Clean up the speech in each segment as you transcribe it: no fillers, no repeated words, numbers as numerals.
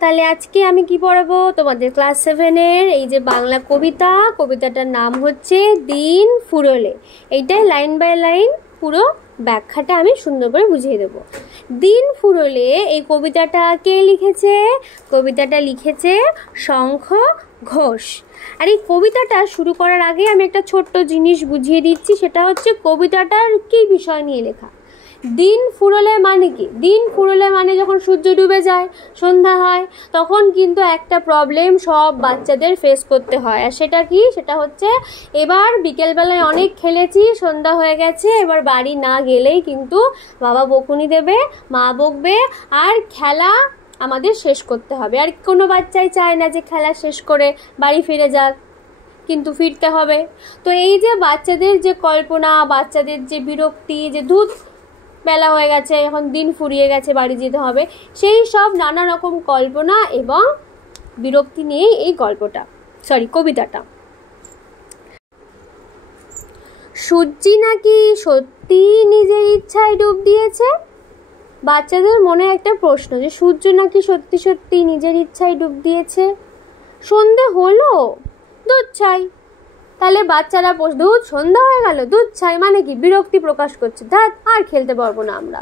তাহলে আজকে আমি কি পড়াবো তোমাদের ক্লাস 7-এর এই যে বাংলা কবিতাটার নাম হচ্ছে দিন ফুরোলে। এইটাই লাইন বাই লাইন পুরো ব্যাখ্যাটা আমি সুন্দর করে বুঝিয়ে দেব। দিন ফুরোলে এই কবিতাটা কে লিখেছে? কবিতাটা লিখেছে শঙ্খ ঘোষ। আর এই কবিতাটা শুরু করার আগে আমি একটা ছোট্ট জিনিস বুঝিয়ে দিচ্ছি, সেটা হচ্ছে কবিতাটার কি বিষয় নিয়ে লেখা। দিন ফুরোলে মানে কি? দিন ফুরোলে মানে যখন সূর্য ডুবে যায়, সন্ধ্যা হয়, তখন কিন্তু একটা প্রবলেম সব বাচ্চাদের ফেস করতে হয়। আর সেটা কি? সেটা হচ্ছে এবার বিকেলবেলায় অনেক খেলেছি, সন্ধ্যা হয়ে গেছে, এবার বাড়ি না গেলেই কিন্তু বাবা বকুনি দেবে, মা বকবে, আর খেলা আমাদের শেষ করতে হবে। আর কোনো বাচ্চাই চায় না যে খেলা শেষ করে বাড়ি ফিরে যাক, কিন্তু ফিরতে হবে। তো এই যে বাচ্চাদের যে কল্পনা, বাচ্চাদের যে বিরক্তি, যে ধুত বেলা হয়ে গেছে, এখন দিন ফুরিয়ে গেছে, বাড়ি যেতে হবে, সেই সব নানা রকম কল্পনা এবং বিরক্তি নিয়েই এই কবিতাটা। সূর্যি নাকি সত্যি নিজের ইচ্ছায় ডুব দিয়েছে? বাচ্চাদের মনে একটা প্রশ্ন যে সূর্য নাকি সত্যি সত্যি নিজের ইচ্ছায় ডুব দিয়েছে। সন্ধে হলো, দুধ চাই। তাহলে বাচ্চারা দুধ, সন্ধ্যা হয়ে গেল, দুধ চাই মানে কি? বিরক্তি প্রকাশ করছে, ধ্যাৎ আর খেলতে পারবো না আমরা।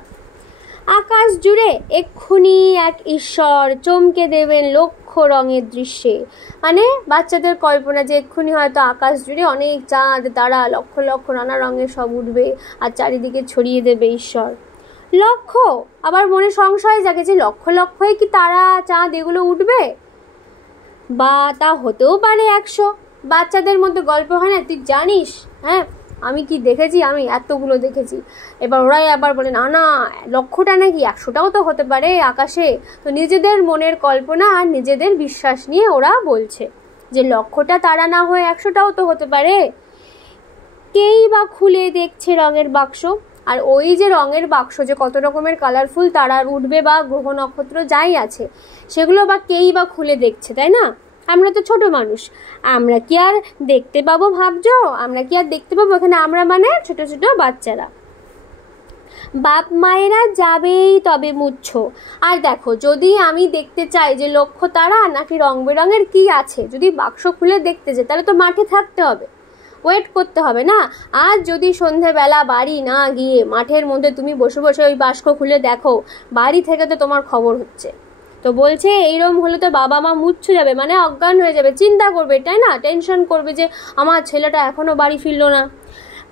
আকাশ জুড়ে এক্ষুনি এক ঈশ্বর চমকে দেবেন লক্ষ রঙের দৃশ্যে। মানে বাচ্চাদের কল্পনা যে এক্ষুনি হয়তো আকাশ জুড়ে অনেক চাঁদ তারা লক্ষ লক্ষ নানা রঙের সব উঠবে আর চারিদিকে ছড়িয়ে দেবে ঈশ্বর। লক্ষ, আবার মনে সংশয় জাগে যে লক্ষ লক্ষই কি তারা চাঁদ এগুলো উঠবে? বা তা হতেও পারে 100। বাচ্চাদের মধ্যে গল্প হয় না, তুই জানিস? হ্যাঁ, আমি কি দেখেছি, আমি এতগুলো দেখেছি। এবার ওরাই আবার বলে না না, লক্ষটা নাকি 100টাও তো হতে পারে আকাশে। তো নিজেদের মনের কল্পনা আর নিজেদের বিশ্বাস নিয়ে ওরা বলছে যে লক্ষটা তারা না হয়ে 100টাও তো হতে পারে। কেই বা খুলে দেখছে রঙের বাক্স, আর ওই যে রঙের বাক্স, যে কত রকমের কালারফুল তারা উঠবে বা গ্রহ নক্ষত্র যাই আছে, সেগুলো বা কেই বা খুলে দেখছে, তাই না? আমরা তো ছোট মানুষ, আমরা কি আর দেখতে পাবো ভাবছো? আমরা কি আর দেখতে পাবো? এখানে আমরা মানে ছোট ছোট বাচ্চারা। বাপ মায়েরা যাবেই তবে মুচ্ছ। আর দেখো, যদি আমি দেখতে চাই যে লক্ষ্য তারা নাকি রং বেরঙের কি আছে, যদি বাক্স খুলে দেখতে চাই, তাহলে তো মাঠে থাকতে হবে, ওয়েট করতে হবে না? আর যদি সন্ধেবেলা বাড়ি না গিয়ে মাঠের মধ্যে তুমি বসে বসে ওই বাক্স খুলে দেখো, বাড়ি থেকে তো তোমার খবর হচ্ছে। তো বলছে এইরকম হলে তো বাবা মা মুচ্ছে যাবে, মানে অজ্ঞান হয়ে যাবে, চিন্তা করবে, তাই না? টেনশন করবে যে আমার ছেলেটা এখনো বাড়ি ফিরলো না।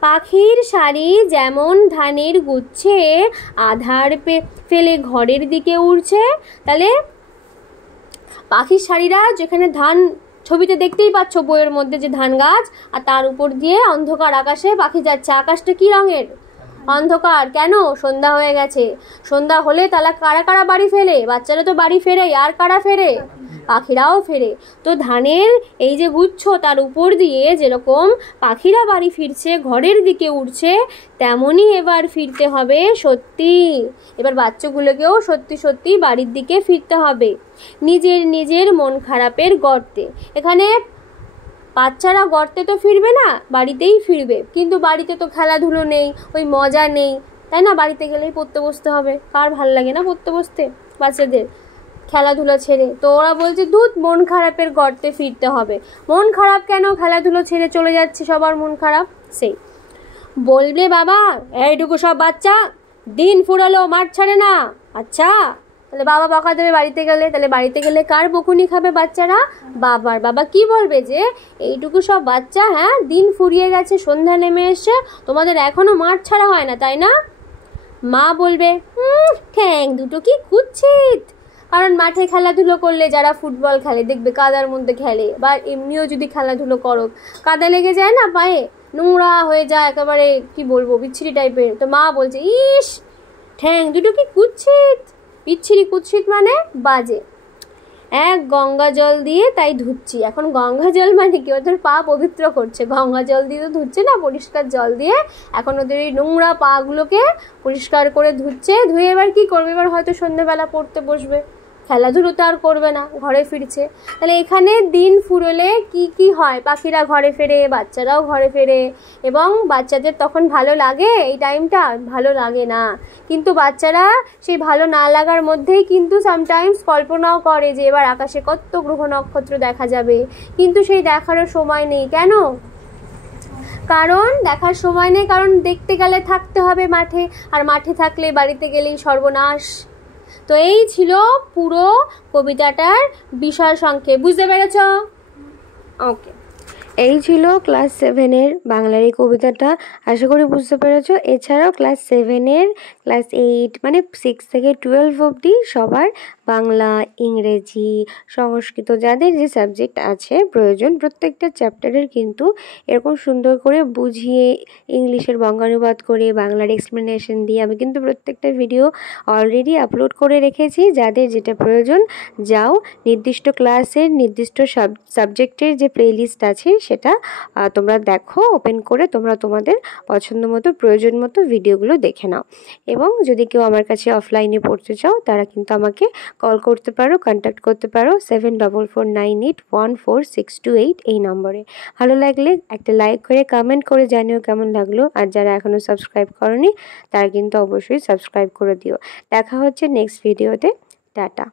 পাখির শাড়ি যেমন ধানের গুচ্ছে আধার ফেলে ঘরের দিকে উড়ছে, তাহলে পাখির শাড়িরা যেখানে ধান, ছবিতে দেখতেই পাচ্ছ বইয়ের মধ্যে যে ধান গাছ, আর তার উপর দিয়ে অন্ধকার আকাশে পাখি যাচ্ছে। আকাশটা কি রঙের? অন্ধকার। কেন? সন্ধ্যা হয়ে গেছে। সন্ধ্যা হলে তাহলে কারা কারা বাড়ি ফেরে? বাচ্চারা তো বাড়ি ফেরে, আর কারা ফেরে? পাখিরাও ফেরে। তো ধানের এই যে গুচ্ছ, তার উপর দিয়ে যেরকম পাখিরা বাড়ি ফিরছে, ঘরের দিকে উঠছে, তেমনই এবার ফিরতে হবে সত্যি। এবার বাচ্চাগুলোকেও সত্যি সত্যি বাড়ির দিকে ফিরতে হবে, নিজের নিজের মন খারাপের গর্তে। এখানে বাচ্চারা গর্তে তো ফিরবে না, বাড়িতেই ফিরবে। কিন্তু বাড়িতে তো খেলাধুলো নেই, ওই মজা নেই, তাই না? বাড়িতে গেলেই পড়তে বসতে হবে। কার ভাল লাগে না পড়তে বসতে বাচ্চাদের, খেলাধুলা ছেড়ে? তো ওরা বলছে ধুত, মন খারাপের গর্তে ফিরতে হবে। মন খারাপ কেন? খেলাধুলো ছেড়ে চলে যাচ্ছে, সবার মন খারাপ। সেই বলবে বাবা, এইটুকু সব বাচ্চা দিন ফুরালো মাঠ ছাড়ে না। আচ্ছা, তাহলে বাবা বকা দেবে বাড়িতে গেলে। তাহলে বাড়িতে গেলে কার বকুনি খাবে বাচ্চারা? বাবার। বাবা কি বলবে যে এইটুকু সব বাচ্চা, হ্যাঁ, দিন ফুরিয়ে গেছে, সন্ধ্যা নেমে এসছে, তোমাদের এখনো মাঠ ছাড়া হয় না, তাই না? মা বলবে ঠ্যাং দুটো কি কুৎসিত। কারণ মাঠে খেলাধুলো করলে, যারা ফুটবল খেলে দেখবে কাদার মধ্যে খেলে, বা এমনিও যদি খেলাধুলো করো, কাদা লেগে যায় না পায়ে, নোংরা হয়ে যায় একেবারে, কি বলবো, বিচ্ছিরি টাইপের। তো মা বলছে ইস, ঠ্যাং দুটো কি কুৎসিত। বিচ্ছিরি কুৎসিত মানে বাজে। এক গঙ্গা জল দিয়ে তাই ধুচ্ছি। এখন গঙ্গা জল মানে কি? ওদের পা পবিত্র করছে। গঙ্গা জল দিয়ে তো ধুচ্ছে না, পরিষ্কার জল দিয়ে এখন ওদের এই নোংরা পাগুলোকে পরিষ্কার করে ধুচ্ছে। ধুয়ে এবার কি করবে? এবার হয়তো সন্ধ্যেবেলা পড়তে বসবে, খেলাধুলো তো আর করবে না, ঘরে ফিরছে। তাহলে এখানে দিন ফুরোলে কি হয়, পাখিরা ঘরে ফেরে, বাচ্চারাও ঘরে ফেরে, এবং বাচ্চাদের তখন ভালো লাগে এই টাইমটা? ভালো লাগে না। কিন্তু বাচ্চারা সেই ভালো না লাগার মধ্যেই কিন্তু সামটাইমস কল্পনাও করে যে এবার আকাশে কত গ্রহ নক্ষত্র দেখা যাবে, কিন্তু সেই দেখারও সময় নেই। কেন? কারণ দেখার সময় নেই, কারণ দেখতে গেলে থাকতে হবে মাঠে, আর মাঠে থাকলে বাড়িতে গেলেই সর্বনাশ। তো এই ছিল পুরো কবিতাটার বিষয় সংক্ষেপ। বুঝতে পেরেছ? ওকে, এই ছিল ক্লাস 7-এর বাংলার এই কবিতাটা। আশা করি বুঝতে পেরেছ। এছাড়াও ক্লাস 7-এর, ক্লাস 8 মানে 6 থেকে 12 অবধি সবার বাংলা, ইংরেজি, সংস্কৃত যাদের যে সাবজেক্ট আছে প্রয়োজন, প্রত্যেকটা চ্যাপ্টারের কিন্তু এরকম সুন্দর করে বুঝিয়ে ইংলিশের বঙ্গানুবাদ করে বাংলার এক্সপ্লেনেশন দিয়ে আমি কিন্তু প্রত্যেকটা ভিডিও অলরেডি আপলোড করে রেখেছি। যাদের যেটা প্রয়োজন যাও নির্দিষ্ট ক্লাসের নির্দিষ্ট সাবজেক্টের যে প্লেলিস্ট আছে সেটা তোমরা দেখো, ওপেন করে তোমরা তোমাদের পছন্দ মতো প্রয়োজন মতো ভিডিওগুলো দেখে নাও। এবং যদি কেউ আমার কাছে অফলাইনে পড়তে চাও তারা কিন্তু আমাকে কল করতে পারো, কন্ট্যাক্ট করতে পারো 7449814628 এই নম্বরে। ভালো লাগলে একটা লাইক করে কমেন্ট করে জানিও কেমন লাগলো। আর যারা এখনও সাবস্ক্রাইব করনি তারা কিন্তু অবশ্যই সাবস্ক্রাইব করে দিও। দেখা হচ্ছে নেক্সট ভিডিওতে। টাটা।